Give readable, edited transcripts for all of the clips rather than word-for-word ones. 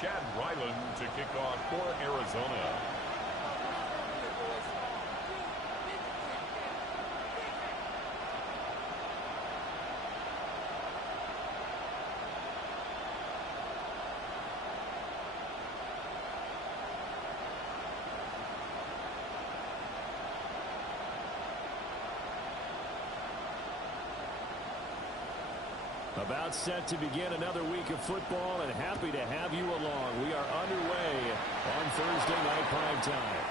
Chad Ryland to kick off for Arizona. About set to begin another week of football, and happy to have you along. We are underway on Thursday night prime time.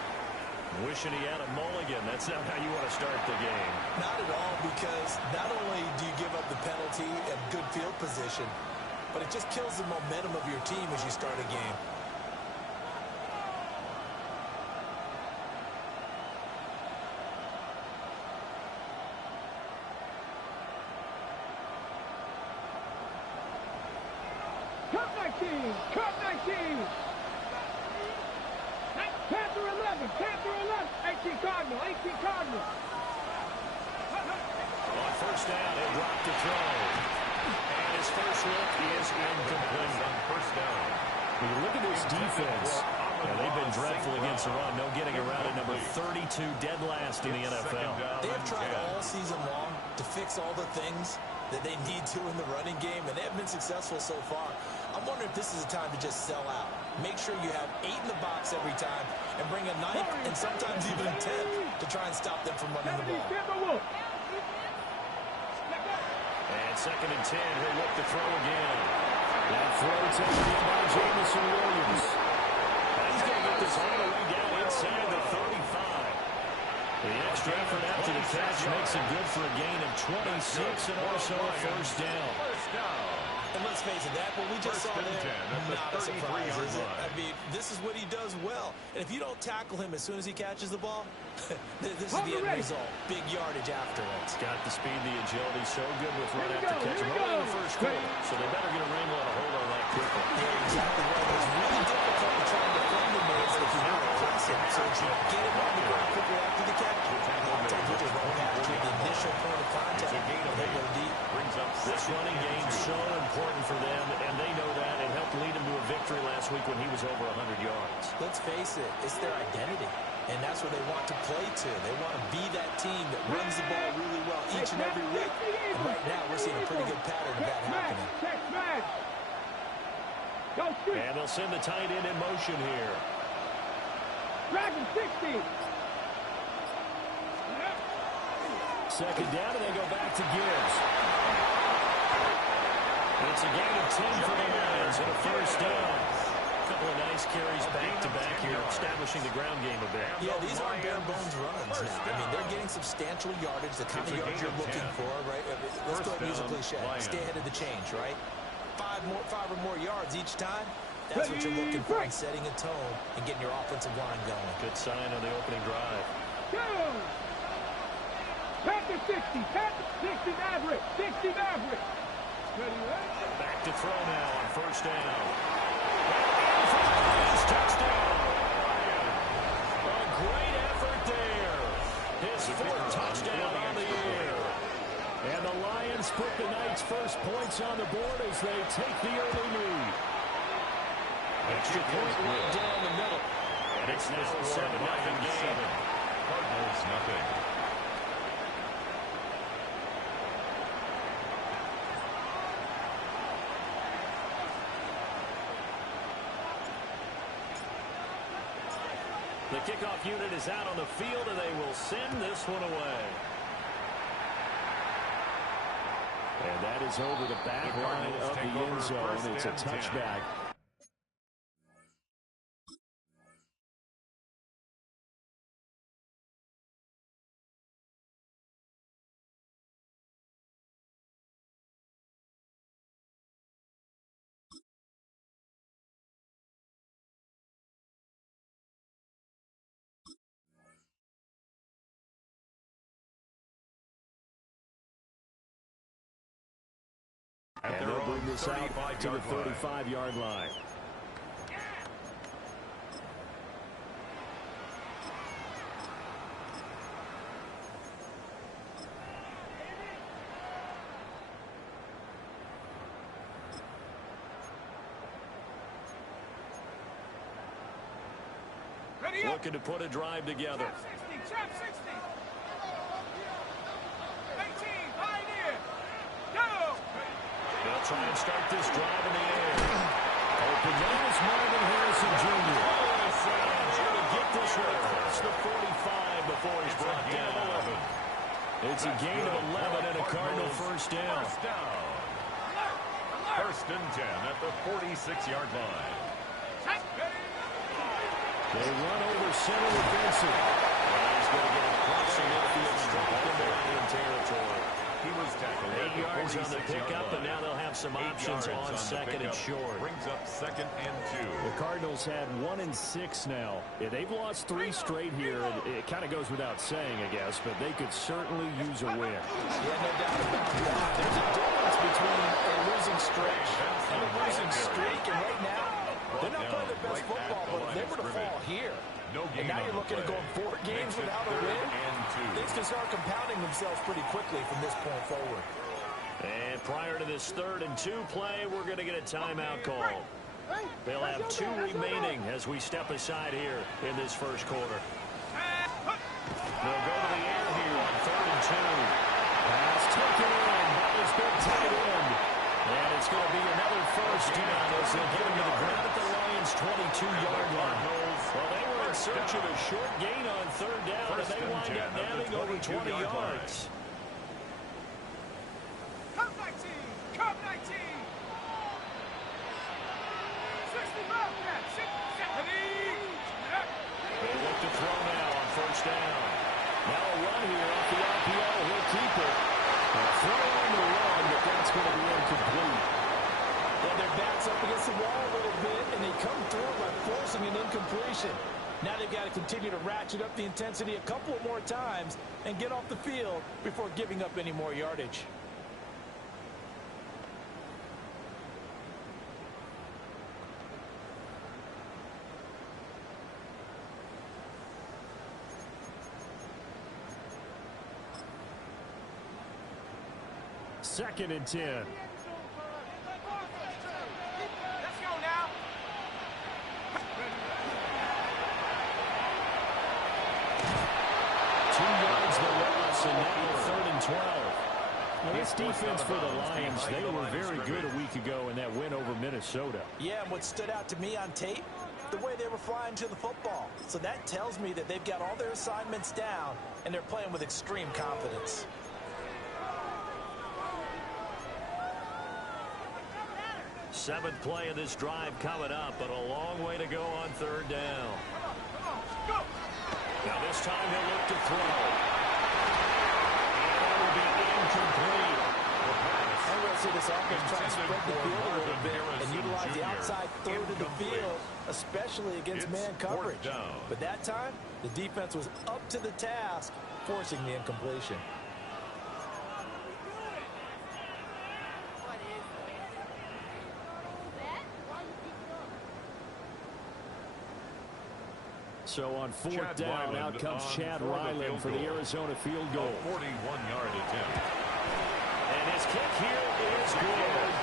Wishing he had a mulligan. That's not how you want to start the game. Not at all, because not only do you give up the penalty and good field position, but it just kills the momentum of your team as you start a game. Cut 19. Panther 11. Panther 11. 18 Cardinal. 18 Cardinal. On first down, he'll drop to throw. And his first look is incomplete on first down. When you look at this defense, they've been dreadful against the run. No getting around it. Number 32, dead last in the NFL. They have tried all season long to fix all the things that they need to in the running game, and they have been successful so far. I'm wondering if this is a time to just sell out. Make sure you have 8 in the box every time and bring a 9th and sometimes even a 10th to try and stop them from running the ball. And 2nd and 10, he'll look to throw again. That throw taken in by Jamison Williams. He's going to get this all the way down inside the 35. The extra effort after the catch makes it good for a gain of 26 and also a first down. And let's face it, that what we just saw there, not a surprise, is it? I mean, this is what he does well. And if you don't tackle him as soon as he catches the ball, this is the end result. Big yardage after it. It's got the speed, the agility, so good with run after catch. Early in the first quarter, so they better get a wrangle and a hold on that quickly. Yeah, exactly right. It's really difficult to try and defend him if you want to press him. So if you get him on the ground quickly after the catch, sometimes you just run back to the initial point of contact. They go deep. This running game so important for them, and they know that. It helped lead them to a victory last week when he was over 100 yards. Let's face it, it's their identity, and that's where they want to play to. They want to be that team that runs the ball really well each and every week. And right now, we're seeing a pretty good pattern of that happening. And they'll send the tight end in motion here. Dragon 60. Second down, and they go back to Gibbs. It's a gain of 10 for the Lions and a first down. A couple of nice carries back-to-back here, establishing the ground game a bit. Yeah, these aren't bare-bones runs now. I mean, they're getting substantial yardage, the kind of yards you're looking for, right? Let's go ahead and use a cliche. Stay ahead of the change, right? 5 or more yards each time. That's what you're looking for in setting a tone and getting your offensive line going. Good sign on the opening drive. Panther 60, Panther 60 Maverick, 60 Maverick. Back to throw now on first down. Touchdown. A great effort there. His 4th touchdown on the year. And the Lions put the Knights' first points on the board as they take the early lead. Extra point right down the middle. And it's now a 7-0 game. Cardinals nothing. The kickoff unit is out on the field, and they will send this one away. And that is over the back line of the end zone. It's a touchback. And they'll bring this out to the 35-yard line. looking to put a drive together. Trap 60. 18, pioneer. Go. They'll try and start this drive in the air. Open man is Marvin Harrison Jr. To get this one across the 45 before he's brought down. It's a gain of 11 and a Cardinal first down. First and 10 at the 46-yard line. They run over center with Vincent. He's going to get a crossing infield strike into Lion territory. He was tackled 8 yards on the pickup, and now they'll have some options on second and short. Brings up second and 2. The Cardinals had 1 and 6 now. Yeah, they've lost 3 straight here, and it kind of goes without saying, I guess, but they could certainly use a win. Yeah, no doubt about that. There's a difference between a losing stretch and a losing streak, and right now, they're not playing their best football, but if they were to fall here, and now you're looking at going 4 games without a win, things can start compounding themselves pretty quickly from this point forward. And prior to this 3rd and 2 play, we're going to get a timeout call. They'll have 2 remaining as we step aside here in this first quarter. They'll go to the air here on 3rd and 2. Pass taken in by his big tight end. And it's going to be another first down as they get him to the ground at the Lions' 22-yard line. Well, they were in search of a short gain on 3rd down, and they wind up nabbing over 20 yards. Come 19. Come 19. 65. 70. They look to throw now on first down. Now a run here off the RPO. He'll keep it. A throw on the run, but that's going to be incomplete. Well, their back's up against the wall a little bit, and they come through by forcing an incompletion. Now they've got to continue to ratchet up the intensity a couple of more times and get off the field before giving up any more yardage. Second and 10. Let's go now. 2 yards the loss, and now 3rd and 12. Well, this defense for the Lions, they were very good a week ago in that win over Minnesota. Yeah, and what stood out to me on tape, the way they were flying to the football. So that tells me that they've got all their assignments down, and they're playing with extreme confidence. Seventh play of this drive coming up, but a long way to go on 3rd down. Now this time he'll look to throw. And that will be incomplete. I'm going to see this offense try to spread the field a little bit and utilize the outside third of the field, especially against man coverage. But that time, the defense was up to the task, forcing the incompletion. So on 4th down, out comes Chad Ryland for the Arizona field goal. 41-yard attempt. And his kick here is good.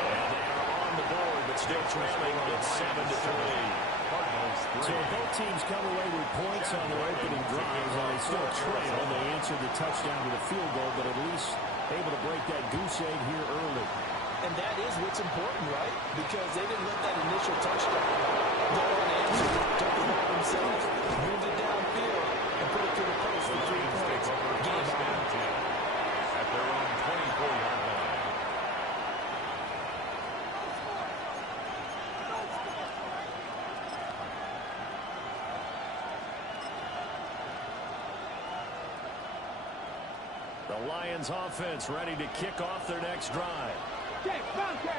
And they are on the board, but still trailing. It's 7-3. So both teams come away with points on their opening drives, and they still trail. They answered the touchdown with a field goal, but at least able to break that goose egg here early. And that is what's important, right? Because they didn't let that initial touchdown go unanswered. Took the ball themselves, moved it downfield, and put it through the post for 3 points. Game on. At their own 24-yard line. The Lions offense ready to kick off their next drive.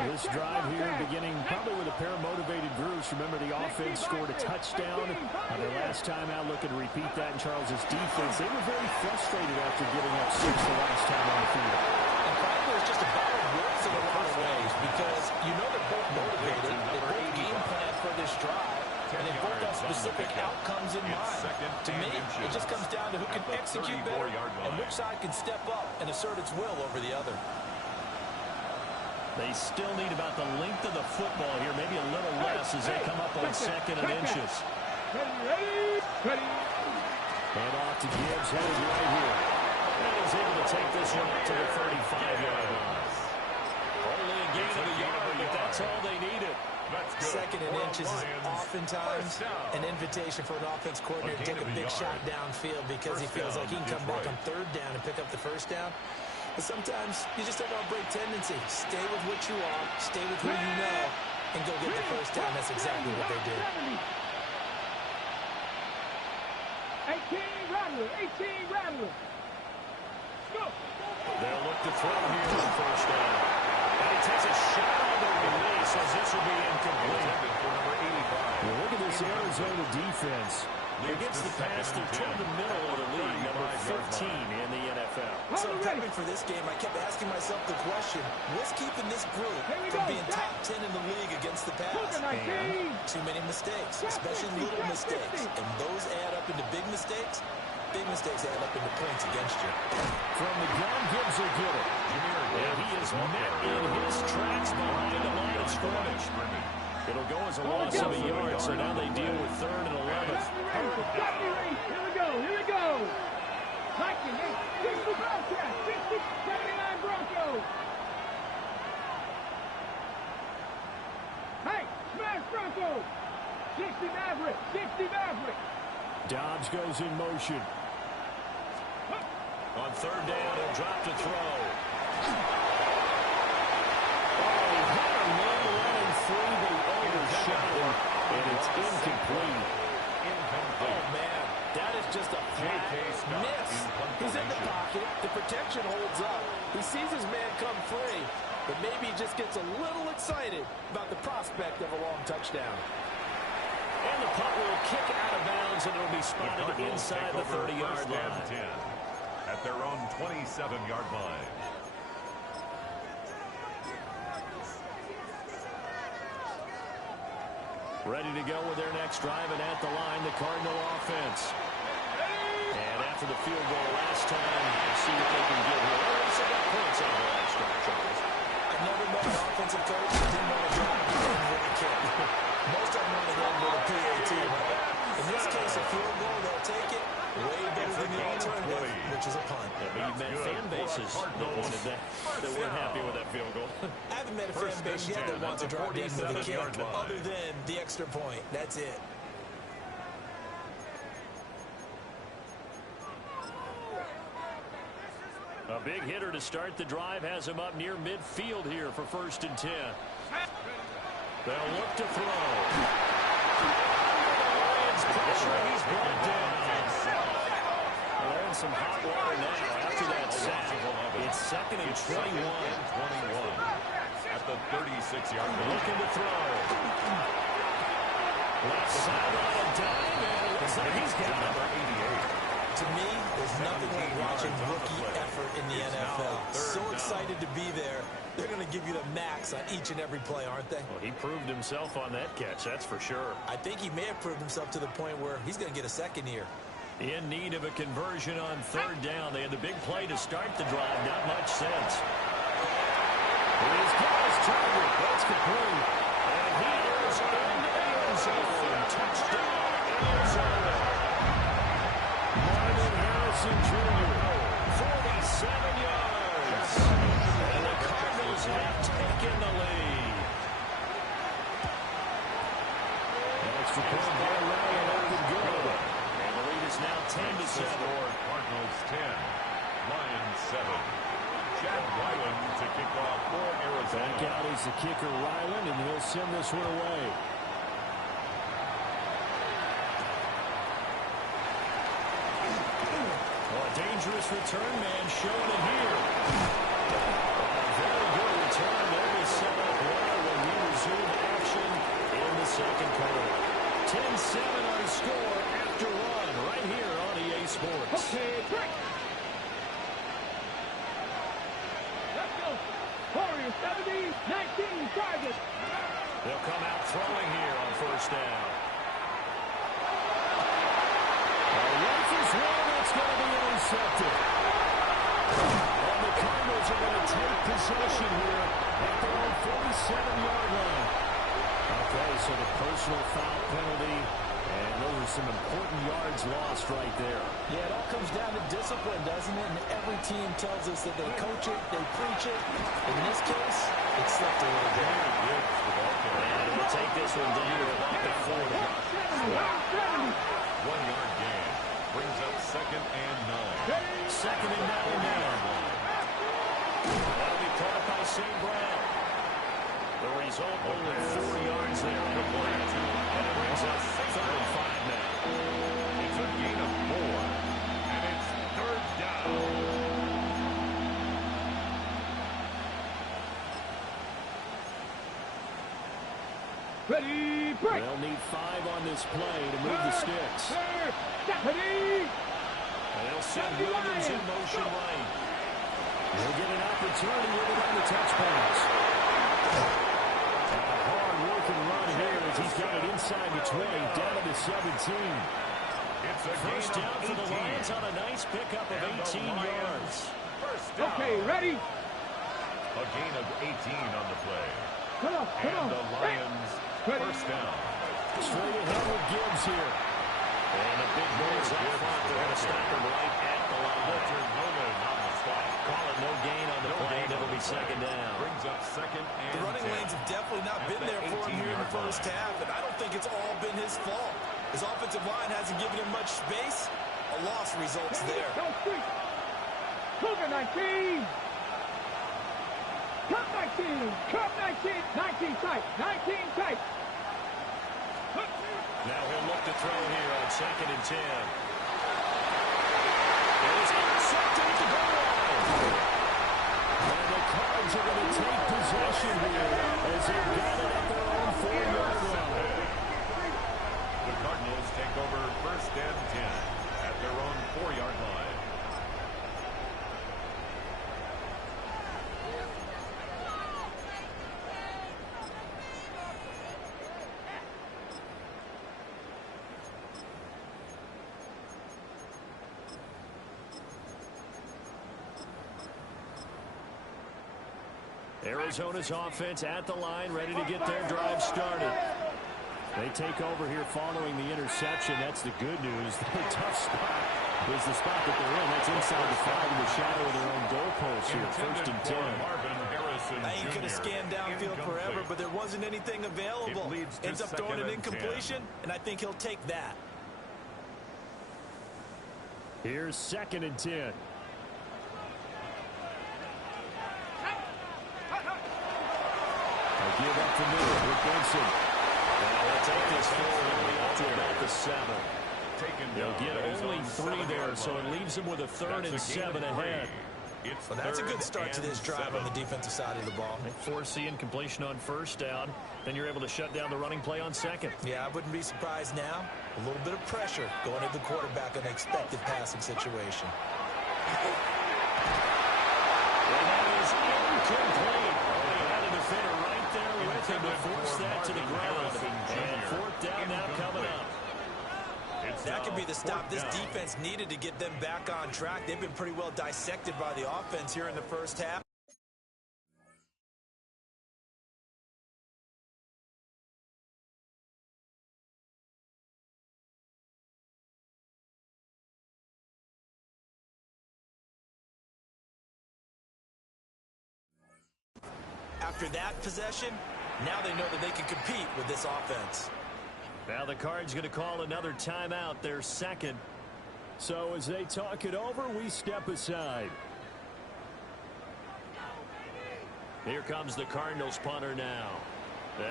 This drive here beginning probably with a pair of motivated groups. Remember, the offense scored a touchdown on their last time out, looking to repeat that in Charles's defense. They were very frustrated after giving up 6 the last time on the field. And frankly, it's just a battle of words in a lot of ways because you know they're both motivated. They both game plan for this drive, and they both have specific outcomes in mind. To me, it just comes down to who can execute better and which side can step up and assert its will over the other. They still need about the length of the football here, maybe a little less as they come up on 2nd and inches. Ready. And off to Gibbs, headed right here. And he's able to take this one up to the 35-yard line. Only a gain of a yard, but that's all they needed. Second and inches is oftentimes an invitation for an offense coordinator to take a big shot downfield because he feels like he can come back on third down and pick up the first down. But sometimes you just have a break tendency. Stay with what you are, stay with who you know, and go get the first down. That's exactly what they did. 18 Rattler. Go. They'll look to throw here on first down. And he takes a shot on the release as this will be incomplete. Well, look at this Arizona defense. Against the pass, they're toward the middle of the league, number 15 in the NFL. So prepping for this game, I kept asking myself the question, what's keeping this group from being top 10 in the league against the pass? And too many mistakes, especially little mistakes. And those add up into big mistakes. Big mistakes add up into points against you. From the gun, Gibbs will get it. And he is met in his tracks behind the line of scrimmage. It'll go as a loss of a yard, so now they deal with 3rd and 11. Here we go. Vikings, 60 Bobcats, 60, 79 Broncos. Hey, smash Broncos. 60 Maverick. Dobbs goes in motion. On 3rd down, he'll drop to throw. Overshot him, and it's incomplete. Oh, man, that is just a flat miss. He's in the pocket. The protection holds up. He sees his man come free, but maybe he just gets a little excited about the prospect of a long touchdown. And the punt will kick out of bounds, and it'll be spotted inside the 30-yard line. 10 at their own 27-yard line. Ready to go with their next drive, and at the line, the Cardinal offense. And after the field goal last time, we'll see what they can get here. At least they got points out of the last drive, Charles. I've never met an offensive coach that didn't want to drive and end with a kick. Most of them want to end with a PAT, right? In this case, a field goal, they'll take it. Way better than the alternative, which is a punt. Yeah, but you've met fan bases that wanted that weren't happy with that field goal. I haven't met a fan base yet that wants to drive in with a kick other than the extra point. That's it. A big hitter to start the drive has him up near midfield here for 1st and 10. They'll look to throw. Lions pressure. He's brought down. Well, they're in some hot water now after that sack. It's 2nd and 21. At the 36-yard line. Looking to throw. Left sideline a dime, and it looks like he's got number 88. To me, there's nothing like watching rookie effort in the NFL. So excited to be there. They're going to give you the max on each and every play, aren't they? Well, he proved himself on that catch, that's for sure. I think he may have proved himself to the point where he's going to get a second here. In need of a conversion on 3rd down. They had the big play to start the drive. Not much sense. He's got his target. That's complete. And he is in the end zone. Touchdown, Arizona. Marvin Harrison Jr. 47 yards. And the Cardinals have taken the lead. Extra point by Ryan. Open good. And the lead is now 10-7. Cardinals 10, Lions 7. Chad Ryland to kick off for Arizona. Back out is the kicker, Ryland, and he'll send this one away. A dangerous return man showing it here. A very good return. There is set up well when we resume action in the 2nd quarter. 10-7 our score after one right here on EA Sports. Okay, break. Let's go. Warriors 70, 19 Chargers. They'll come out throwing here on 1st down. Rifles one, that's going to be intercepted. And the Cardinals are going to take possession here at their own 47-yard line. Okay, so the personal foul penalty, and those some important yards lost right there. Yeah, it all comes down to discipline, doesn't it? And every team tells us that they coach it, they preach it. In this case, it slipped a little bit. And he'll take this one down to about the 40. 1 yard gain. Brings up 2nd and 9. 2nd and 9 now. That'll be caught up by St. Brown. The result, only 4 yards there on the play. And it brings up 3rd and 5 now. It's a gain of 4. And it's 3rd down. Ready, break. They'll need 5 on this play to move the sticks. Ready. And they'll send Williams in motion right. He'll get an opportunity with it on the touch pass. A hard-working run here as he's got it inside the 20, down to the 17. It's a First gain down of for the 18. Lions on a nice pickup of And the 18 yards. First down. Okay, ready. A gain of 18 on the play. Come on, come And on. the Lions first down. Straight ahead with Gibbs here. And the big boys up front. They're going to stop him right at the line. Call it no gain on the play. That'll be 2nd down. Brings up 2nd and The running 10. lanes have definitely not been there for him here in the first half, and I don't think it's all been his fault. His offensive line hasn't given him much space. A loss results there. Don't streak. Cougar 19. Cup 19. Cup 19. 19 tight. 19 tight. Now he'll look to throw here on 2nd and 10. It is intercepted at the goal line. And the Cards are going to take possession here as they've got it at their own 4-yard line. The Cardinals take over 1st and 10 at their own 4-yard line. Arizona's offense at the line, ready to get their drive started. They take over here following the interception. That's the good news. The tough spot is the spot that they're in. That's inside the 5 in the shadow of their own goalpost here. 1st and 10. Marvin Harrison He could have Jr. scanned downfield forever, but there wasn't anything available. It leads to Ends up throwing 2nd an and 10. incompletion, and I think he'll take that. Here's 2nd and 10. Give up the middle with Benson. They'll take this forward only up to about the 7. They'll get only 3 there, so it leaves them with a 3rd and 7 ahead. Well, that's a good start to this drive on the defensive side of the ball. Forcing incompletion on 1st down. Then you're able to shut down the running play on 2nd. Yeah, I wouldn't be surprised now. A little bit of pressure going at the quarterback in an expected passing situation. And that is incomplete. They had a defender right there with him to force that to the ground. And 4th down now coming up. That could be the stop this defense needed to get them back on track. They've been pretty well dissected by the offense here in the first half. After that possession, now they know that they can compete with this offense. Now the Cards going to call another timeout, their 2nd. So as they talk it over, we step aside. Here comes the Cardinals punter now,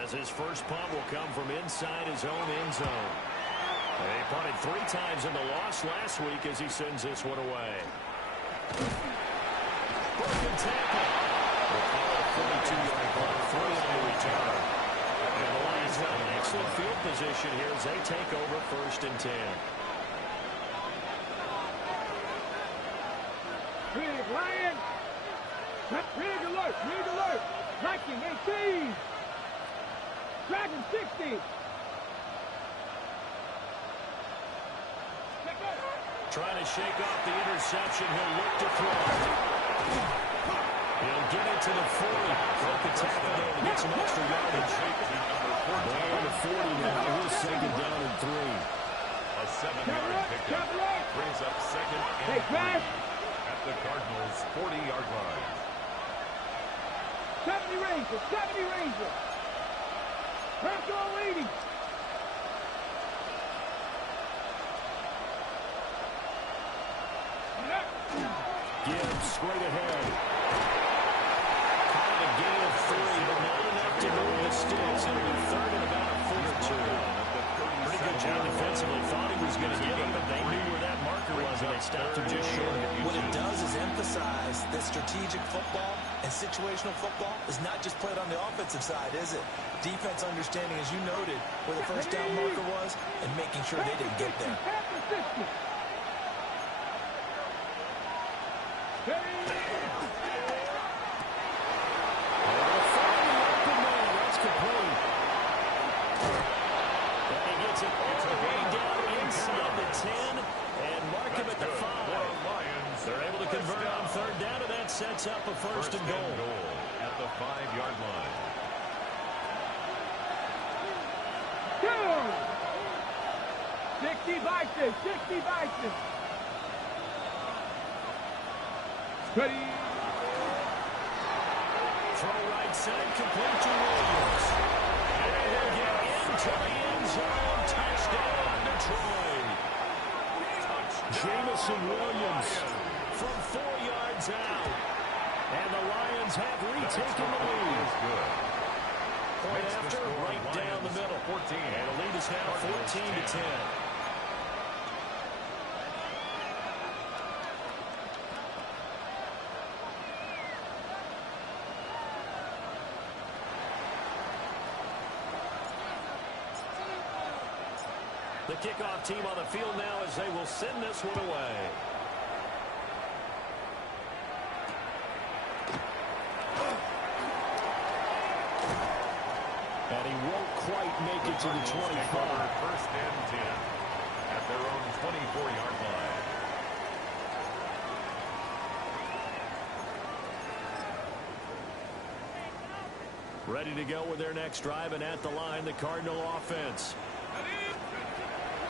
as his first punt will come from inside his own end zone. They punted 3 times in the loss last week as he sends this one away. Broken tackle. We'll call it a 42-yard punt, 3 on the return. And the Lions have an excellent field position here as they take over 1st and 10. Big Lion. Big alert. Big alert. Viking 18. Dragon 60. Trying to shake off the interception. He'll look to throw. He'll get it to the 40. Broke the tackle there to get some extra yardage. Ball on the 40 now. Here's 2nd down and 3. Ranger, 70 Ranger. Control leading. Gibbs straight ahead. Caught a gain of 3, but not enough to move the sticks. It'll be third and about a foot or two. Pretty good job defensively. Thought he was going to get him, but they knew where that marker was, and they stopped him just short. What it does is emphasize that strategic football and situational football is not just played on the offensive side, is it? Defense understanding, as you noted, where the first down marker was and making sure they didn't get there. That's complete. And he gets it all the way down inside the 10 and mark him at the 5. They're able to convert on third down, and that sets up a first and goal. At the 5-yard line. 60 Vikings, 60 Vikings. Ready. Throw right side, complete to Williams. And they will get into the end zone. Touchdown, Detroit. Jamison Williams from 4 yards out. And the Lions have retaken the lead. Point after, right down the middle. 14. And the lead is now 14-10. The kickoff team on the field now as they will send this one away. And he won't quite make it to the 25. First and 10 at their own 24-yard line. Ready to go with their next drive, and at the line, the Cardinal offense.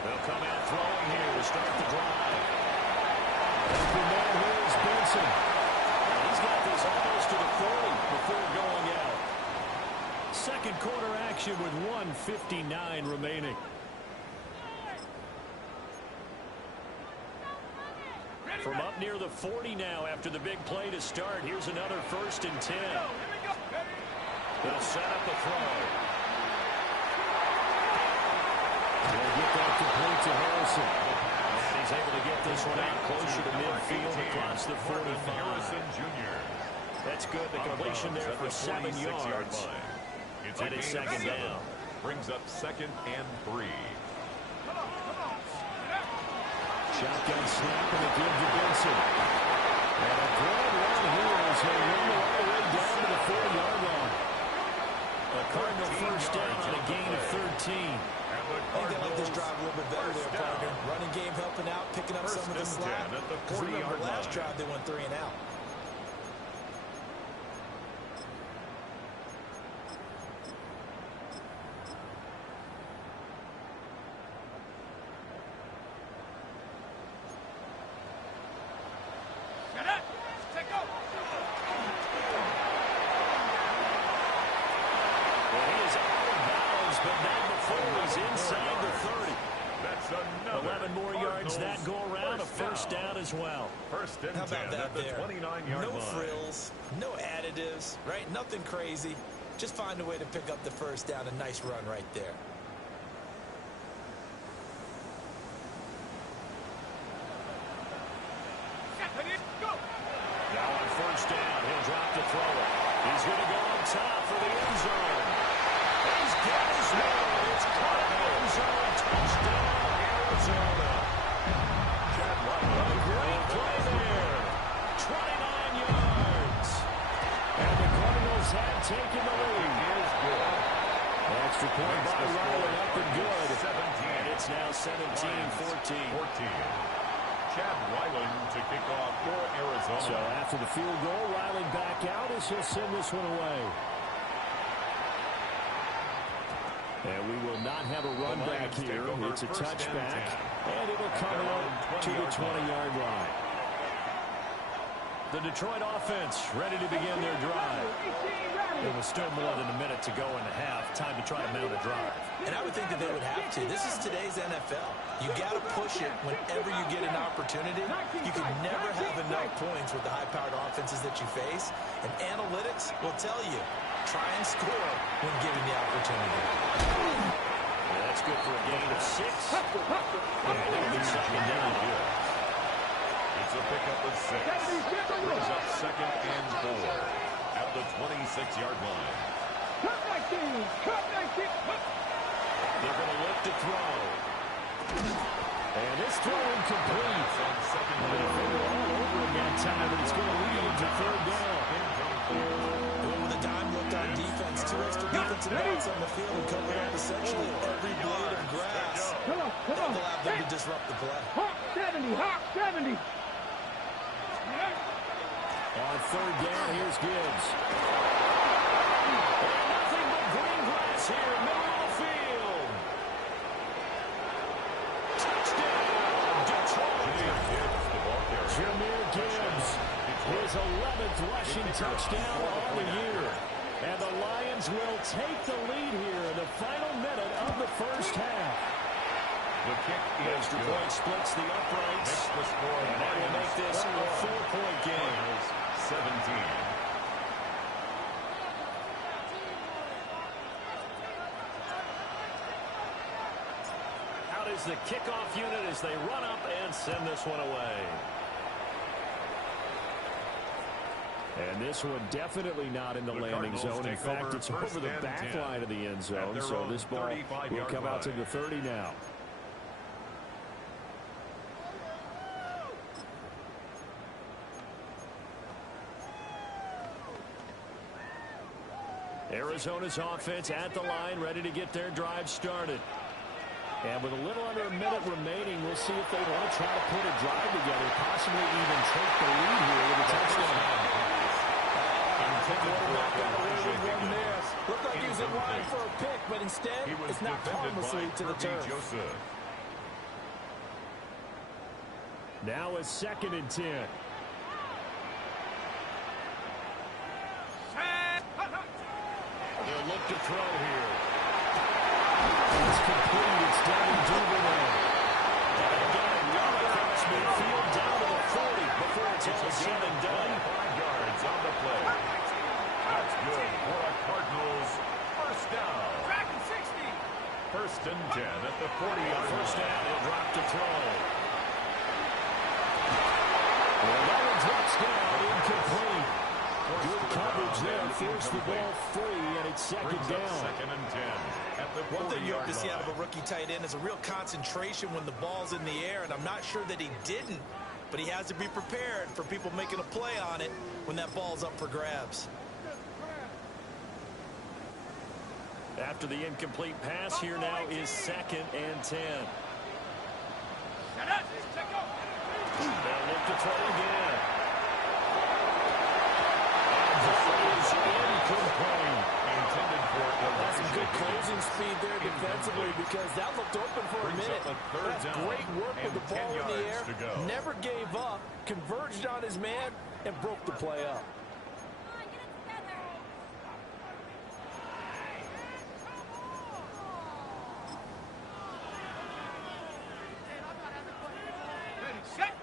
They'll come out throwing here to start the drive. Open man here is Benson. He's got this almost to the 40 before going out. Second quarter action with 1:59 remaining. From up near the 40 now after the big play to start. Here's another first and 10. They'll set up the throw. They'll get that complete to Harrison. And he's able to get this one out closer to midfield across the 45. Harrison Jr. That's good. The completion there for 7 yards. And it's second down. Brings up second and 3. Shotgun snap and a give to Benson. And a grand run here as they run all the way down to the 4-yard line. A Cardinal first down on a gain of 13. I think they like this drive a little bit better there, partner. Running game helping out, picking up some of the slack. Because remember, last drive they went 3 and out. Inside the 30. That's another 11 more yards that go around. A first down as well. First and How 10 about that at the there? 29-yard No line. frills, no additives, right? Nothing crazy. Just find a way to pick up the first down. A nice run right there. Now on first down, he'll drop to throw it. He's going to go on top for the end zone. He's got his man. It's caught in the end zone. Touchdown, Arizona. A great play there. 29 yards. And the Cardinals have taken the lead. Is good. Extra point by Riley, up and good. 17. And it's now 17-14. Chad Ryland to kick off for Arizona. So after the field goal, Riley back out as he'll send this one away. And we will not have a run back here. It's a touchback, and it'll come out to the 20-yard line. The Detroit offense ready to begin their drive. It was still more than a minute to go in the half. Time to try to mount a drive. And I would think that they would have to. This is today's NFL. You got to push it whenever you get an opportunity. You can never have enough points with the high-powered offenses that you face. And analytics will tell you, try and score when given the opportunity. Yeah, that's good for a gain of 6. And a good second down here. It's a pickup of 6. Brings up 2nd and 4 at the 26-yard line. They're going to look to throw. And this throw incomplete. All over again time, and it's going to lead to 3rd down. Well, with a dime looked on defense, 2 extra defensive backs on the field and covered up essentially every blade of grass. That'll allow them to disrupt the play. Hawk 70, Hawk 70. On 3rd down, here's Gibbs. And nothing but green grass here, middle of the field. Touchdown, Detroit. Jahmyr Gibbs, his 11th rushing touchdown on the year. And the Lions will take the lead here in the final minute of the first half. The kick is Extra point splits the uprights. Makes the score. And that will make this a 4-point game. 17. Out is the kickoff unit as they run up and send this one away. And this one definitely not in the landing zone. In fact, it's over the back line of the end zone. So this ball will come out to the 30 now. Arizona's offense at the line, ready to get their drive started. And with a little under a minute remaining, we'll see if they want to try to put a drive together, possibly even take the lead here with a touchdown. Looked like he was in line for a pick, but instead, it's not harmlessly to the turf. Now a 2nd and 10. They'll look to throw here. It's complete. It's down in Duvernay. And again, run across midfield down to the 40 before it's all said and done. 5 yards on the play. That's good for a Cardinals first down. 1st and 10 at the 40-yard line. First down, he'll drop to throw. Well, that one drops down, incomplete. Good coverage there, forced the ball free, and it's 2nd down. 2nd and 10 at the 40-yard line. One thing you have to see out of a rookie tight end is a real concentration when the ball's in the air, and I'm not sure that he didn't, but he has to be prepared for people making a play on it when that ball's up for grabs. After the incomplete pass, here now is 2nd and 10. They'll look to throw again. Incomplete. Intended for That's some good closing speed there defensively because that looked open for a minute. That's great work with the ball in the air. Never gave up, converged on his man, and broke the play up.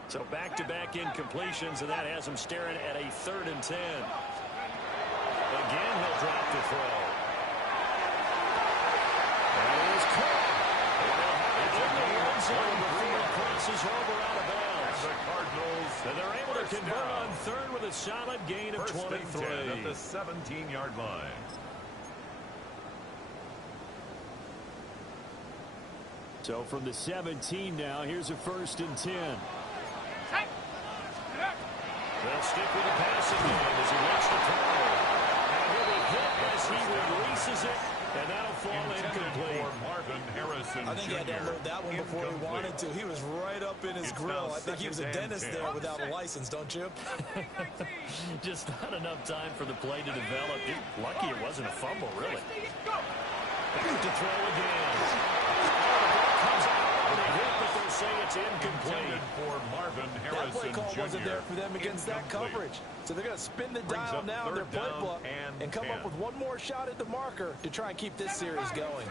So back-to-back incompletions, and that has him staring at a 3rd and 10. Again, he'll drop to throw. That is caught. It's in the red zone before it crosses over out of bounds. the Cardinals. And they're able to convert on 3rd with a solid gain of 23. At the 17-yard line. So from the 17 now, here's a 1st and 10. They'll stick with the passing game as he looks to throw. And he'll be hit as he releases it, and that'll fall incomplete. For Marvin Harrison I think he had to unload that one before he wanted to. He was right up in his grill. I think he was a dentist there without a license, don't you? Just not enough time for the play to develop. Lucky it wasn't a fumble, really. Back to throw again. Comes out on a hit, but they'll say it's incomplete. For Marvin Harrison That play ball wasn't there for them against that coverage. So they're going to spin the dial now in their playbook and come up with one more shot at the marker to try and keep this series going.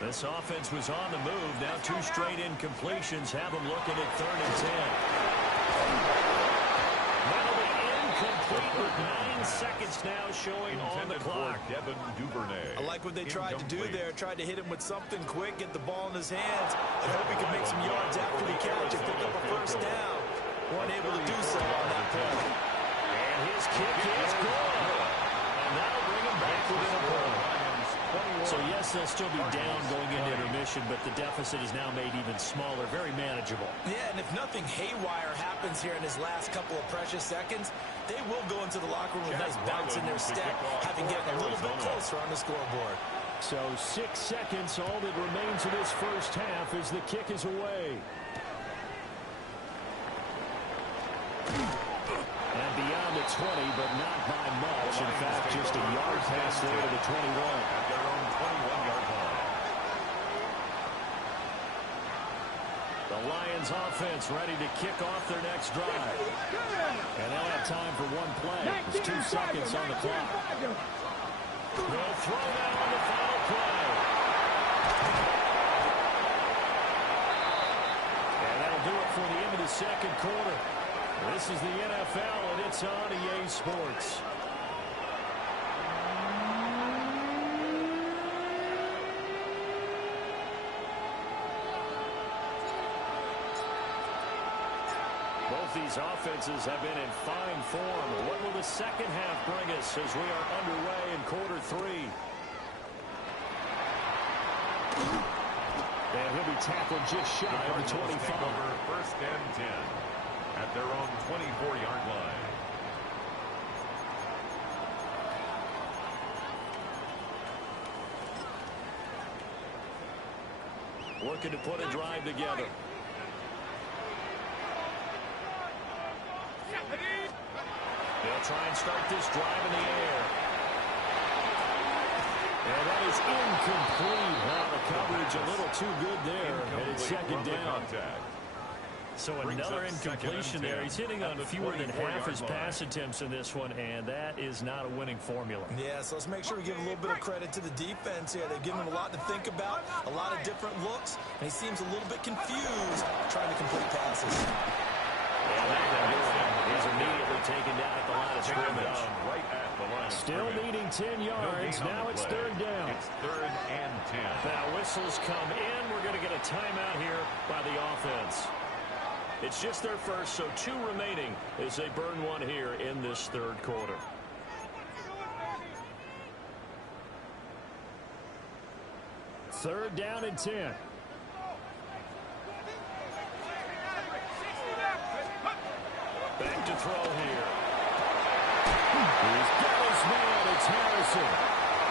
This offense was on the move. Now 2 straight incompletions have them looking at 3rd and 10. That'll be incomplete with 9 seconds now showing on the clock. I like what they tried to do there. Tried to hit him with something quick, get the ball in his hands, and hope he could make some yards after the catch and pick up a first down. Weren't able to do so on that play. And his kick is good. And that'll bring him back within a point. So, yes, they'll still be down going into intermission, but the deficit is now made even smaller, very manageable. Yeah, and if nothing haywire happens here in his last couple of precious seconds, they will go into the locker room with a nice bounce in their step, having gotten a little bit closer on the scoreboard. So 6 seconds, all that remains of this first half as the kick is away. And beyond the 20, but not by much. In fact, just a yard pass there to the 21. At their own 21-yard line. The Lions offense ready to kick off their next drive. And they'll have time for one play. There's 2 seconds on the clock. They'll throw that on the final play. And that'll do it for the end of the second quarter. This is the NFL, and it's on EA Sports. Both these offenses have been in fine form. What will the second half bring us as we are underway in quarter 3? And he'll be tackled just shy of the 25. First and 10 at their own 24-yard line. Looking to put a drive together. They'll try and start this drive in the air. And that is incomplete. Now the coverage a little too good there. And it's second down. So another incompletion there. He's hitting on fewer than half his pass attempts in this one, and that is not a winning formula. Yeah, so let's make sure we give a little bit of credit to the defense here. They've given him a lot to think about, a lot of different looks, and he seems a little bit confused trying to complete passes. He's immediately taken down at the line of scrimmage. Still needing 10 yards. Now it's third down. It's 3rd and 10. Now whistles come in. We're going to get a timeout here by the offense. It's just their first, so 2 remaining as they burn one here in this third quarter. Third down and 10. Back to throw here. He's got his man. It's Harrison.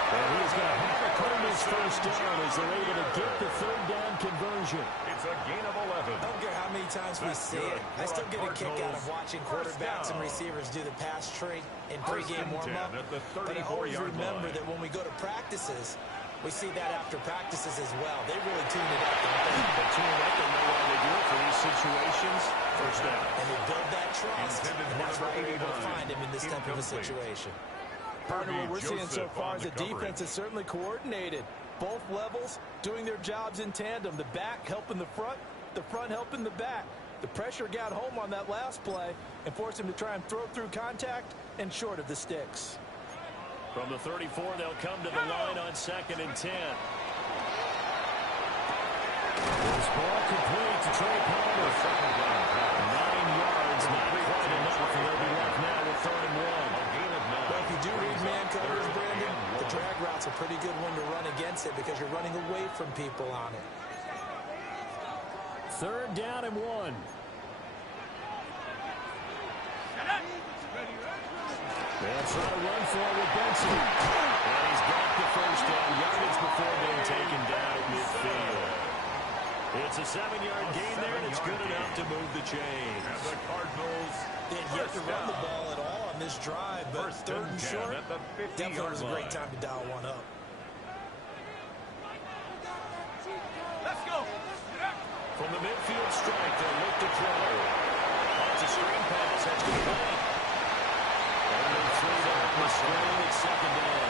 And he's going to have to claim his first down as they're able to get the third down conversion. It's a gain of 11. I don't care how many times we see it. I still get a kick out of watching quarterbacks and receivers do the pass trade in pregame warm-up. But I always remember that when we go to practices, we see that after practices as well. They really tune it up. They tune it up. They know why they do it for these situations. First down. And they build that trust, and that's why we're able to find him in this type of a situation. Partner, what we're seeing so far is the defense is certainly coordinated. Both levels doing their jobs in tandem. The back helping the front helping the back. The pressure got home on that last play and forced him to try and throw through contact and short of the sticks. From the 34, they'll come to the line on 2nd and 10. This ball complete to Trey Palmer. 9 yards, not quite enough. They'll be left now with 3rd and 1. But if you do read man coverage, Brandon, the drag route's a pretty good one to run against it because you're running away from people on it. 3rd down and 1. They'll try to run for it with Benson. And he's got the first down, yardage before being taken down at midfield. It's a 7-yard gain there, and it's good enough to move the chains. And the Cardinals They had yet to run the ball at all on this drive, but 3rd and short, definitely was a great time to dial one up. Let's go. From the midfield strike, they'll look to throw. That's a a screen pass. That's complete. Only 3 down on the screen. It's second down.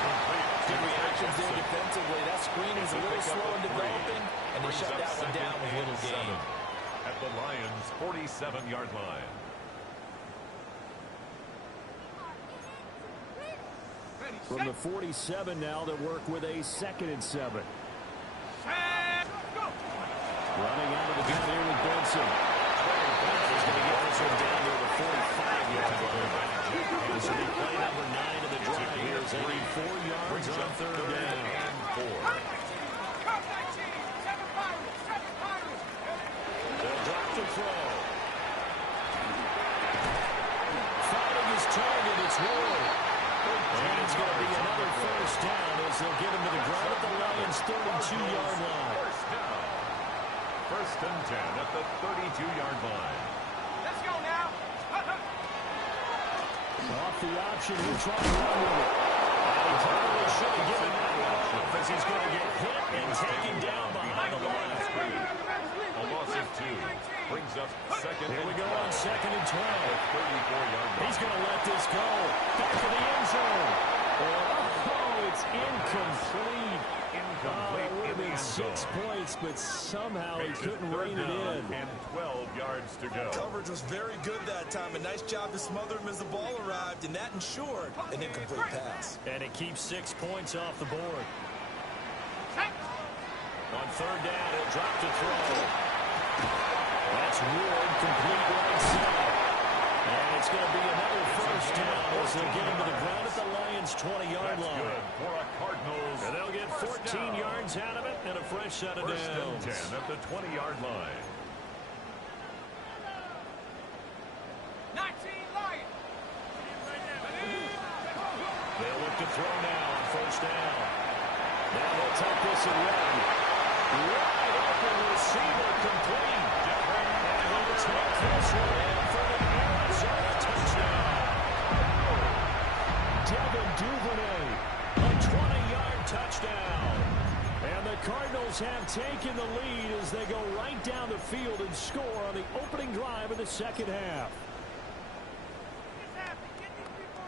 Good reactions there defensively. That screen was a little slow in developing, and they shut that one down with little gain. At the Lions' 47-yard line. From the 47 now, they work with a 2nd and 7. Running out of the gun here with Benson. He's going to get this one down near the 45-yard line. This will be play number 9 of the drive here as they need 4 yards on 3rd down. They'll drop the throw. Finding his target, it's Ward. And it's going to be another 1st down as they'll get him to the ground at the Lions' 32-yard line. 1st and 10 at the 32-yard line. Let's go now. Off the option, he'll try to run with it. He probably should have given that one off as he's going to get hit and taken down behind the line. A loss of 2 brings up 2nd. Here we go on 2nd and 12. 34-yard line. He's going to let this go. Back to the end zone. Oh, it's incomplete. Incomplete It would have in the been end 6 zone. points, but somehow he Makes couldn't 3rd rein it down in. and 12 yards to go. Coverage was very good that time. A nice job to smother him as the ball arrived, and that ensured an incomplete pass. And it keeps 6 points off the board. On 3rd down, he'll drop to throw. That's Ward, complete right side. And it's going to be another 1st down as they'll get him to the ground at the Lions' 20-yard That's line. good for a Cardinals. And they'll get 14 yards out of it and a fresh set of 1st and downs. 10 at the 20-yard line. 19 Lions. They'll look to throw now on 1st down. Now they'll take this and run. Wide open receiver complete. And he'll take this one in for the Arizona touchdown. Devin Duvernay, a 20-yard touchdown. And the Cardinals have taken the lead as they go right down the field and score on the opening drive of the 2nd half.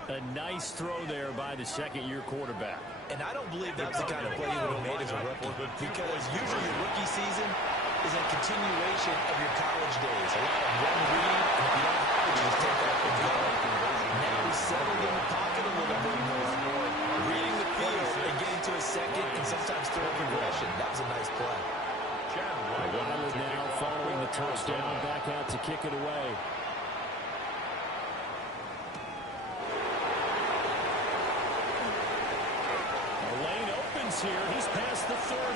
A nice throw there by the 2nd-year quarterback. And I don't believe that's the kind of play he would have made as a rookie, because usually your rookie season is a continuation of your college days. A lot of one read, and if you don't have it, you just take off and go. Now he's settled in the pocket a little bit more, reading the field and getting to a 2nd and sometimes 3rd progression. That was a nice play. Wyland now following the touchdown, back out to kick it away. Here, he's past the 30. And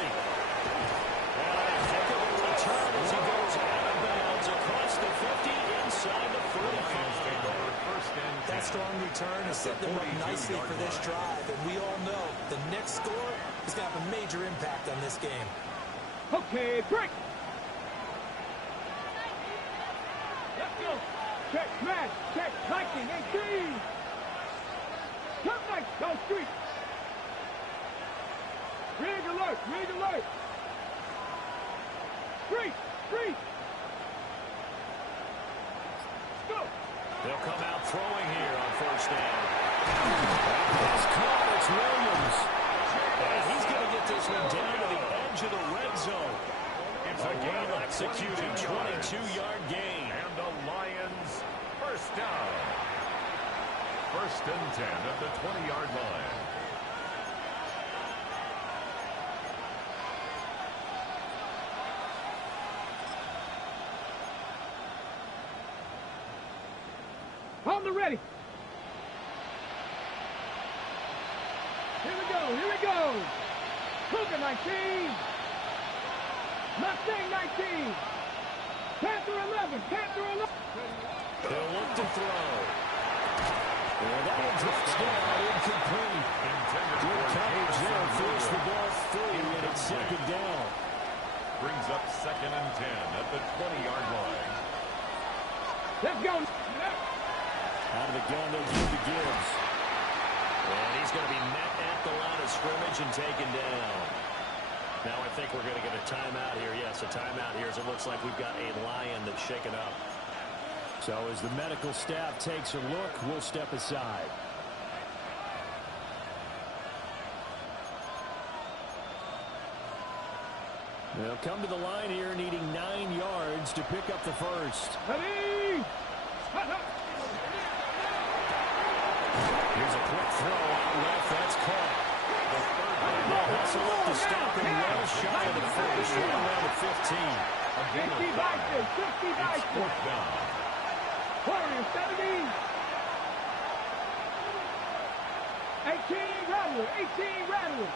I think it will return as he goes out of bounds across the 50 inside the 45. That strong return has set them up nicely for this drive, and we all know the next score is going to have a major impact on this game. Okay, break. Let's go. Check smash. Check hiking. 18. Come nice. Go street. Rig alert! Rig alert! Street! Street! Go! They'll come out throwing here on 1st down. It's caught. It's Williams. And he's going to get this one down to the edge of the red zone. It's a well-executed 22-yard gain. And the Lions 1st down. 1st and 10 at the 20-yard line. On the ready. Here we go. Here we go. Cougar 19. Mustang 19. Panther 11. Panther 11. They'll look to throw. And that one drops down incomplete. Good coverage there. Force the ball free, and it's 2nd down. Brings up 2nd and 10 at the 20-yard line. Let's go. Out of the gun, they'll give to Gibbs. And he's going to be met at the line of scrimmage and taken down. Now I think we're going to get a timeout here. Yes, a timeout here as it looks like we've got a Lion that's shaken up. So as the medical staff takes a look, we'll step aside. They'll come to the line here needing 9 yards to pick up the first. Ready? Here's a quick throw out left. That's caught. Hustle up to stop him well shy of the first. Right around the 15. 50 Vikings, 50 Vikings. Fourth down. Warriors 70. 18 Rattler, 18 Rattler.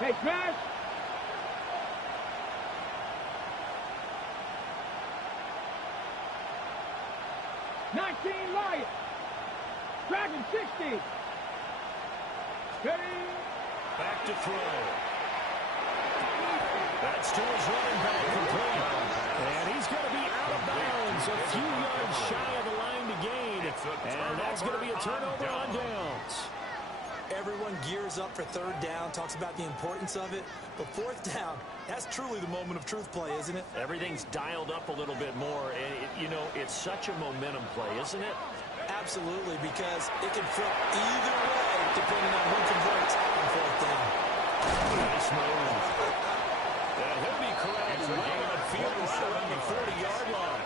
Hey, Crash. Lion. Dragon 60. Ready? Back to throw. That's to his running back, complete. And he's going to be out of bounds, a few yards shy of the line to gain. And that's going to be a turnover on downs. Everyone gears up for third down, talks about the importance of it. But fourth down, that's truly the moment of truth play, isn't it? Everything's dialed up a little bit more. And, you know, it's such a momentum play, isn't it? Absolutely, because it can flip either way depending on who converts on fourth down. Nice move. And he'll be corralled right on the field around the 40-yard line.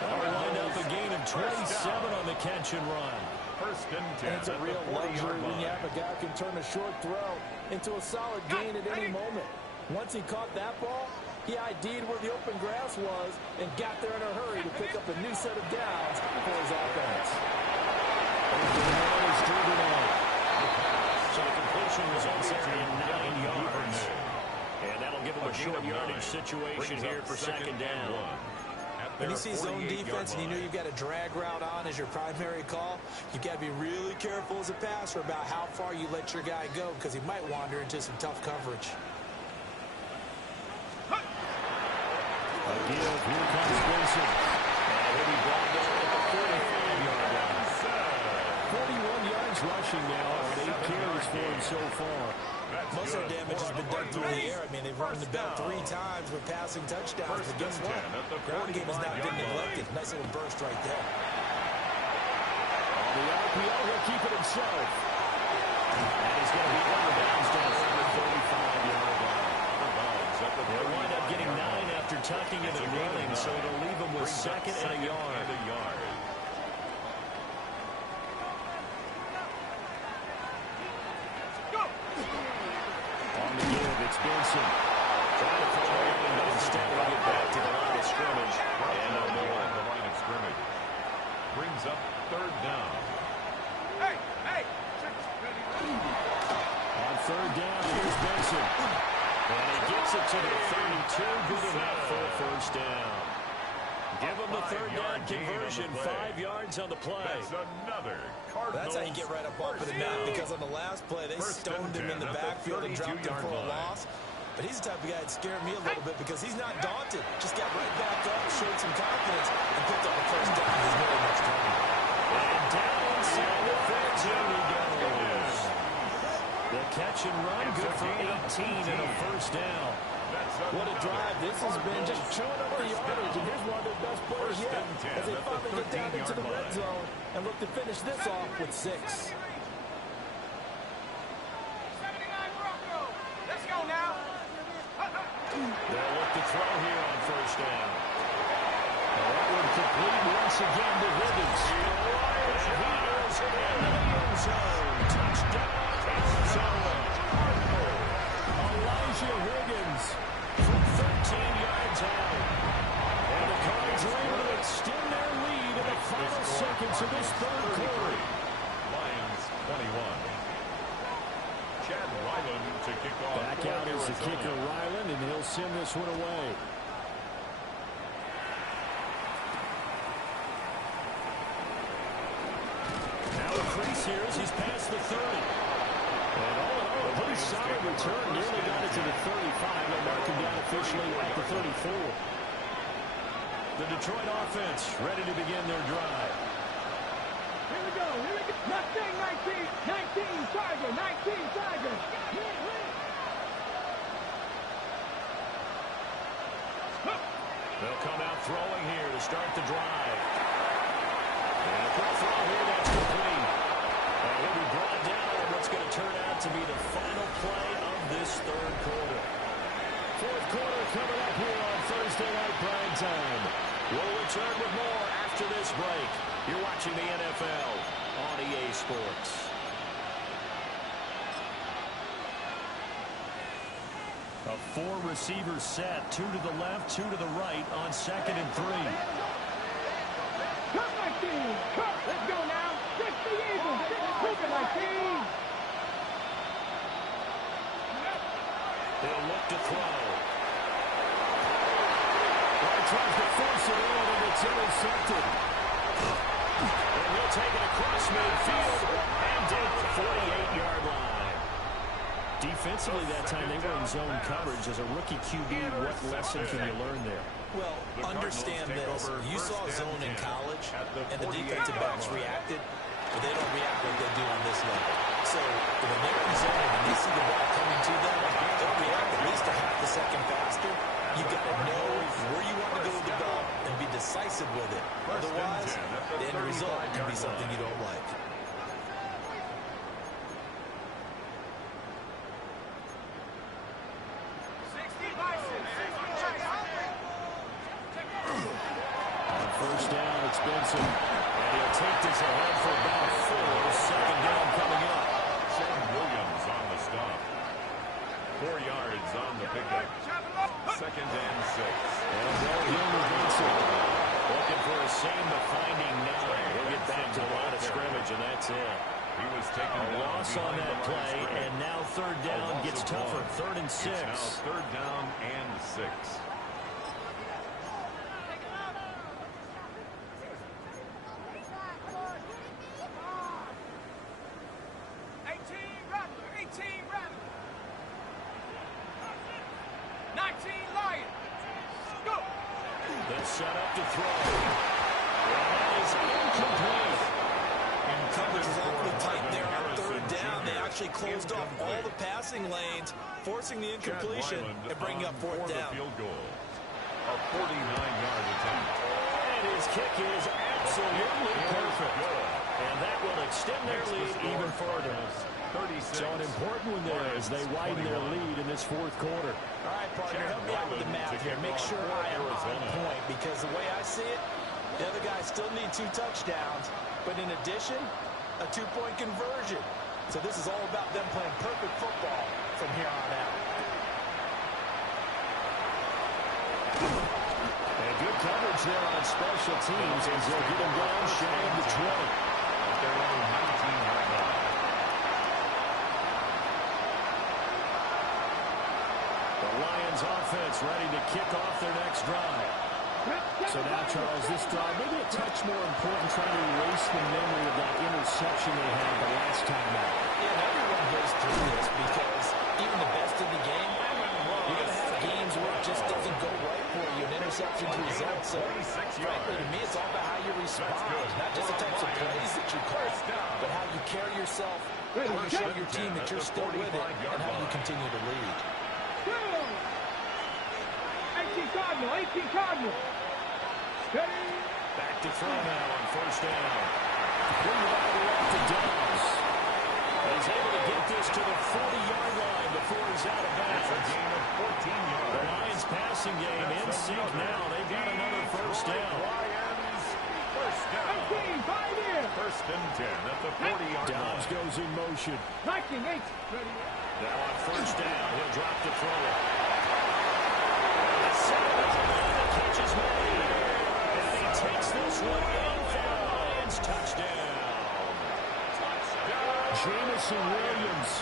That'll wind up a gain of 27 on the catch and run. First and 10. It's a real luxury when you have a guy who can turn a short throw into a solid gain at any moment. Once he caught that ball, he ID'd where the open grass was and got there in a hurry to pick up a new set of downs for his offense. So the completion results in 9 yards. And that'll give him a short yardage situation here for second down. When you see zone defense and you know you've got a drag route on as your primary call, you've got to be really careful as a passer about how far you let your guy go because he might wander into some tough coverage. Here comes Benson. And he'll be brought down at the 45-yard line. 41 yards rushing now on 8 carries for him so far. Most of the damage has been done through the air. I mean, they've run the bell 3 times with passing touchdowns. But guess what? The ground game has not been neglected. Nice little burst right there. On the RPO, he'll keep it himself. And he's going to be out of bounds down at the 35-yard line. They'll wind up getting 9 after tucking it and running, so it'll leave him with second and a yard. On the give, it's Benson. Trying to follow in, but instead bring it back to the line of scrimmage. And on the line of scrimmage. Brings up third down. On third down, here's Benson. And he gets it to the 32. Good enough for a first down. Give him the third down conversion. 5 yards on the play. That's another Cardinals. That's how you get right up off of the mat, because on the last play, they stoned him in the backfield and dropped him for a loss. But he's the type of guy that scared me a little bit because he's not daunted. Just got right back up, showed some confidence, and picked up a first down. There's very much trouble. And down inside the fence, here he goes. The catch and run, good for 18 and a first down. What a drive this has been, just chewing up the yardage. And here's one of their best players yet as they finally get down into the red zone and look to finish this off with 6. Let's go now. They'll look to throw here on first down. That one complete once again to Higgins. He is in the end zone. Touchdown, Arizona. Elijah Higgins from 13 yards out. And the Cards are able to extend their lead in the final seconds of this third quarter. Lions 21. Chad Ryland to kick off. Back out is the kicker, Ryland, and he'll send this one away. Now a crease here as he's past the 30. And all in all, a pretty solid return. Nearly got it to the 35. They'll mark him down officially at the 34. The Detroit offense ready to begin their drive. Here we go. Mustang 19, 19 Tiger, 19 Tiger. They'll come out throwing here to start the drive. And a quick throw here, that's complete. And he'll be brought down on what's going to turn out to be the final play of this third quarter. Fourth quarter coming up here on Thursday Night Prime Time. We'll return with more after this break. You're watching the NFL on EA Sports. A four-receiver set, 2 to the left, 2 to the right on 2nd and 3. Cut my team! Cut! Let's go now! 60 Eagles! Look at my team! They'll look to throw. Tries to force it in, and it's intercepted. And he'll take it across midfield and down the 48-yard line. Defensively that time, they were in zone coverage. As a rookie QB, what lesson can you learn there? Well, understand this. You saw zone in college, and the defensive backs reacted, but they don't react like they do on this level. So when they're in zone and they see the ball coming to them, they'll react at least a half a second faster. You've got to know where you want to go with the ball and be decisive with it. Otherwise, the end result can be something you don't like. On first down, it's Benson. And he'll take this ahead for about 4. Second down coming up. Sam Williams on the stop. 4 yards on the pickup. 2nd and 6. And they'll hear with Benson. Looking for a seam-to-finding 9. He'll get back to the line of scrimmage, and that's it. He was taken A loss on that play, and now third down gets tougher. 3rd and 6. It's now 3rd down and 6. Set up to throw. And that is incomplete. Coverage is awfully tight there on 3rd down. They actually closed off all the passing lanes, forcing the incompletion and bringing up 4th down. Field goal. A 49-yard attempt. And his kick is absolutely perfect. And that will extend their lead even further. So an important one there as they widen their lead in this 4th quarter. All right, partner, help me out with the math here. Make sure I am on point, because the way I see it, the other guys still need 2 touchdowns, but in addition, a 2-point conversion. So this is all about them playing perfect football from here on out. And good coverage there on special teams as they'll get them down shy of the 20. At their own 19-yard line. The Lions offense ready to kick off their next drive. So now, Charles, this drive maybe a touch more important, trying to erase the memory of that interception they had the last time out. Yeah, and everyone goes through this, because even the best of the game, you're going to have games where it just doesn't go right for you, and interceptions result. So, frankly, to me, it's all about how you respond. Not just the types of plays that you call, but how you carry yourself, how you show your team that you're still with it, and how you continue to lead. 18 Cardinal, 18 Cardinal. Back to throw now on first down. Bring it all the way up to Downs. He's able to get this to the 40-yard line before he's out of bounds. A gain of 14 yards. The Lions passing game in sync now. They've got another first down. Lions, first down. 18, 5 in. 1st and 10 at the 40-yard Downs line. goes in motion. 19, 8. Now on first down, he'll drop to throw it. The catch is made. And he takes this one in for the Lions touchdown. Jamison Williams.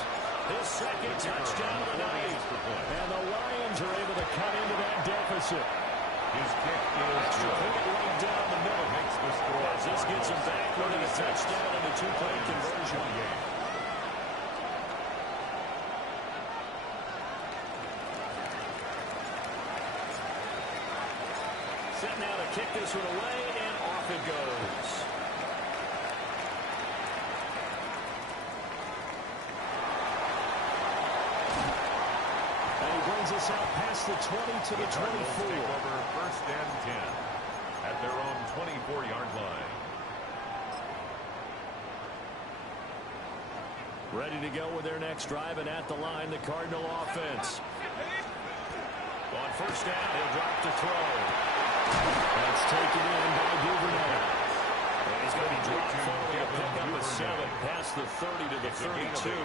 His 2nd touchdown of the night. And the Lions are able to cut into that deficit. His kick is Extra good. point right down the middle. Makes the score. As this gets him back with a touchdown and a 2-point conversion. Set now to kick this one away, and off it goes. And he brings us out past the 20 to the 24. Take over 1st and 10 at their own 24-yard line. Ready to go with their next drive, and at the line, the Cardinal offense. On first down, he'll drop to throw. That's taken in by Duvernay. And he's going to be dropped following a pickup of 7 past the 30 to the 32.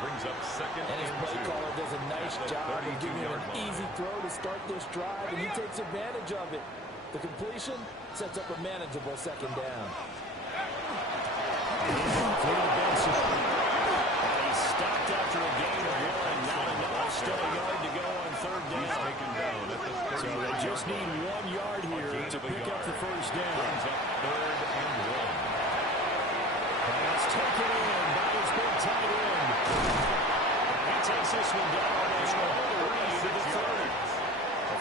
Brings up second and his play caller does a nice job of giving him an easy throw to start this drive, and he takes advantage of it. The completion sets up a manageable second down. And he's stopped after a gain of 1. Not enough. Still a yard to go on third down. He's taken down at the 30. So they just need 1 yard here to pick up the first down. Brings up third and 1. Pass taken in by his big tight end. He takes this one down. There's no read to the 30.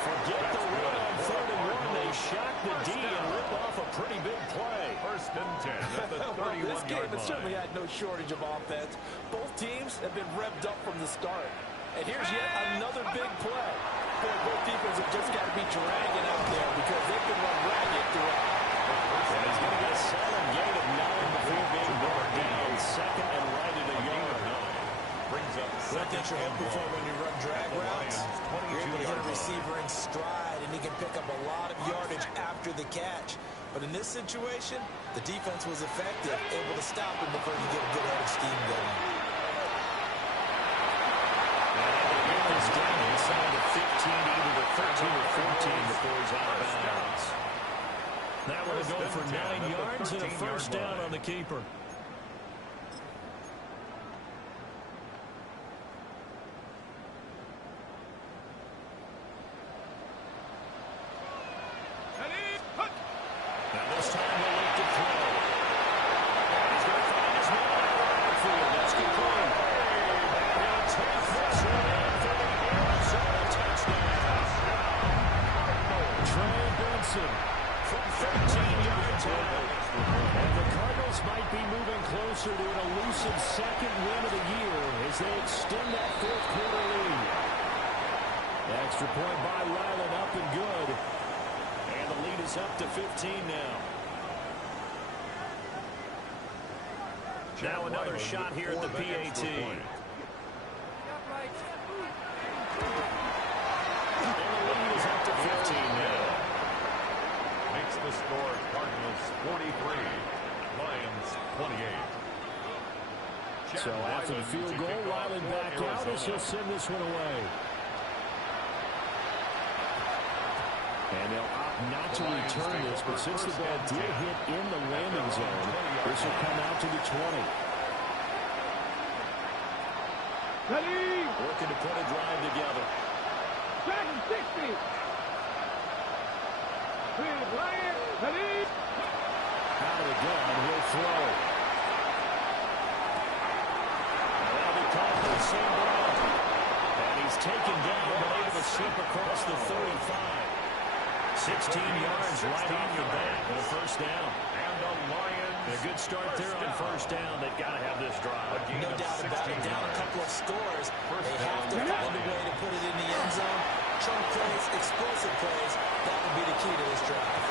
Forget the run on third and 1. They shock the D and rip off a pretty big play. First and 10 at the 31-yard line. This game has certainly had no shortage of offense. Both teams have been revved up from the start. And here's yet another big play. Both defenses have just got to be dragging out there because they've been run ragged throughout. And he's going to get a solid gain of 9 before being brought down. Second and right at a yard. Brings up What that you're hoping for when you run drag routes, you're able to hit a receiver in stride, and he can pick up a lot of yardage after the catch. But in this situation, the defense was effective, able to stop him before he get a good head of steam going. He's down inside the 15, either the 13 or 14 before he's out of bounds. That would have gone for 9 yards and a first down on the keeper. Now this time they'll look to throw. He's going to find his man out of the backfield. That's complete. And he'll take this one in for the Arizona touchdown. Trey Benson from 13 yards out. And the Cardinals might be moving closer to an elusive second win of the year as they extend that fourth quarter lead. The extra point by Ryland up and good. And the lead is up to 15 now. Now another shot here at the PAT. And the lead is up to 15 now. Makes the score Cardinals 43, Lions 28. So after the field goal, Ryland back out as he'll send this one away. And they'll opt not to return this, but since the ball did hit in the landing zone, this will come out to the 20. Ready. Working to put a drive together. Second 60. With Ryan. Ready. Out of the gun, he'll throw. And that'll be caught for the same ground. And he's taken down, but able to slip across the 35. 16 yards right off the bat and a first down. And the Lions. A good start there on first down. They've got to have this drive. No doubt about it. Down a couple of scores. They have to find a way to put it in the end zone. Chunk plays, explosive plays. That would be the key to this drive.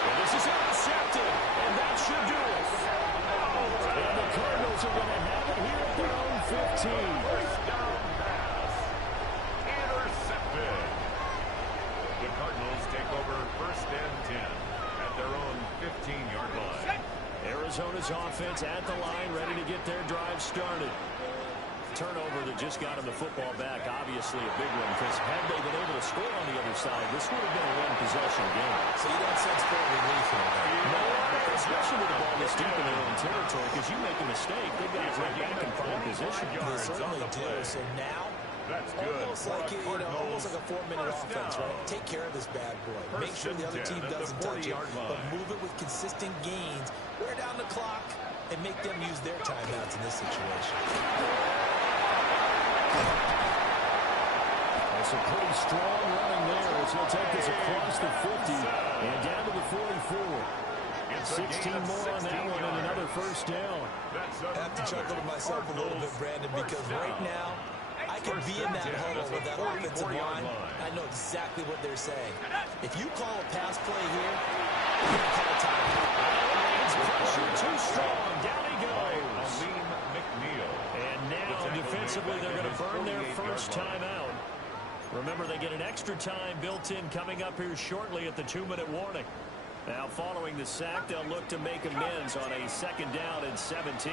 And this is intercepted. And that should do it. And the Cardinals are going to have it here at their own 15. First down pass. Intercepted. The Cardinals take over first and 10 at their own 15-yard line. Arizona's offense at the line, ready to get their drive started. Turnover that just got him the football back, obviously a big one, because had they been able to score on the other side, this would have been a one-possession game. So you don't sense full relief here. No, especially with the ball this deep in their own territory, because you make a mistake, they got right back in prime position. They certainly do. So now, That's good. almost like almost like a 4-minute offense, right? Take care of this bad boy. Make sure the other team doesn't touch it, but move it with consistent gains. Wear down the clock and make them use their timeouts in this situation. That's a pretty strong running there as he'll take this across the 50 and down to the 44. 16 more on that one and another first down. I have to chuckle to myself a little bit, Brandon, because right now, I could be in that huddle with that offensive line. I know exactly what they're saying. If you call a pass play here, you're going to call a timeout. Pressure too strong. Down he goes. McNeil. And burn their first timeout. Remember, they get an extra time built in coming up here shortly at the 2-minute warning. Now, following the sack, they'll look to make amends on a 2nd down and 17.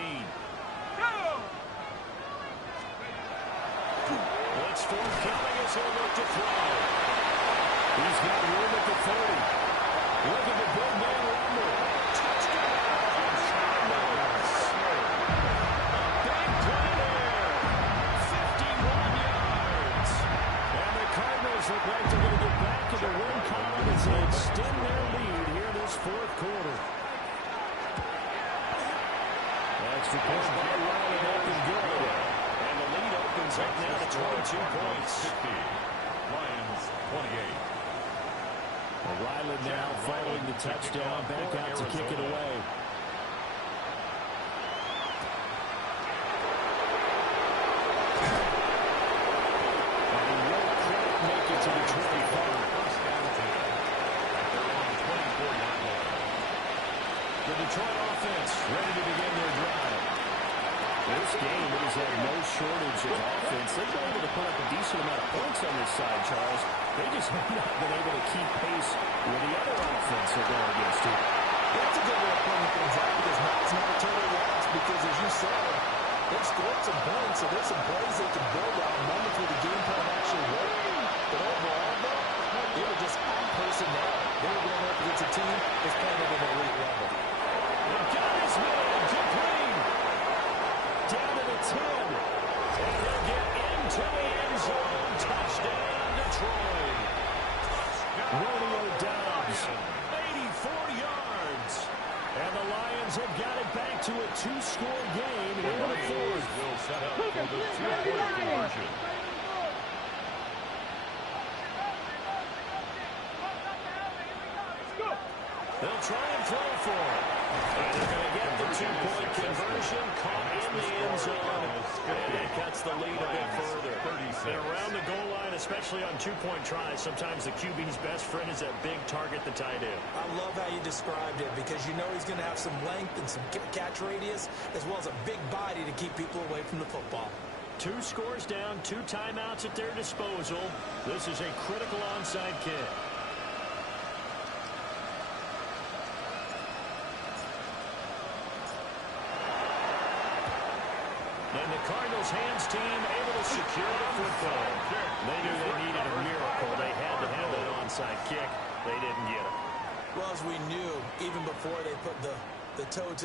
Blitz forthcoming as he'll look to throw. He's got room at the 30. Look at the big man rumble. Touchdown! Cardinals. A big play there. 51 yards. And the Cardinals look like they're going to get back in the win column as they extend their lead here in this 4th quarter. Extra point by Riley, up and good. And the lead opens up now to 22 points. 50. Lions 28. Riley now following the touchdown, back out to kick it away. And he won't quite make it to the 25. First down 10. They're on 24-yard line. The Detroit offense ready to begin their drive. This game has had no shortage of offense. They've been able to put up a decent amount of points on this side, Charles. They just have not been able to keep pace with the other offense they're going against it. That's a good way of putting things out because now it's not a total loss because, as you said, they've scored some points, so there's some plays they can build on moments where the game plan actually worked. But overall, though, they were just on personnel. They were going up against a team that's playing at an elite level. The guy's made complete. Down to the 10. And they'll get into the end zone. Touchdown, Detroit. Romeo Doubs, 84 yards. And the Lions have got it back to a 2-score game in the 4th. Will set up for the 2-point conversion. They'll try and throw for it. And they're going to get the 2-point conversion. Caught in the end zone. And that cuts the lead a bit further. And around the goal line, especially on 2-point tries, sometimes the QB's best friend is that big target, the tight end. I love how you described it because you know he's going to have some length and some catch radius as well as a big body to keep people away from the football. 2 scores down, 2 timeouts at their disposal. This is a critical onside kick. And the Cardinals hands team able to secure the football. They knew they needed a miracle. They had to have that onside kick. They didn't get it. Well, as we knew, even before they put the toe to